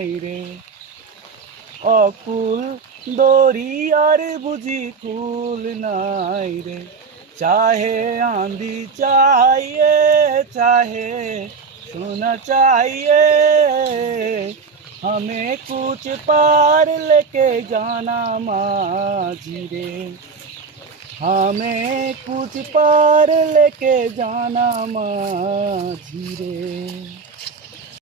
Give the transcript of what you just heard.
নাই রে। অকুল দরিয়ার বুঝি কুল নাই রে। चाहे आंधी चाहिए चाहे सोना चाहिए, हमें कुछ पार लेके जाना माझी रे। हमें कुछ पार लेके जाना माझी रे।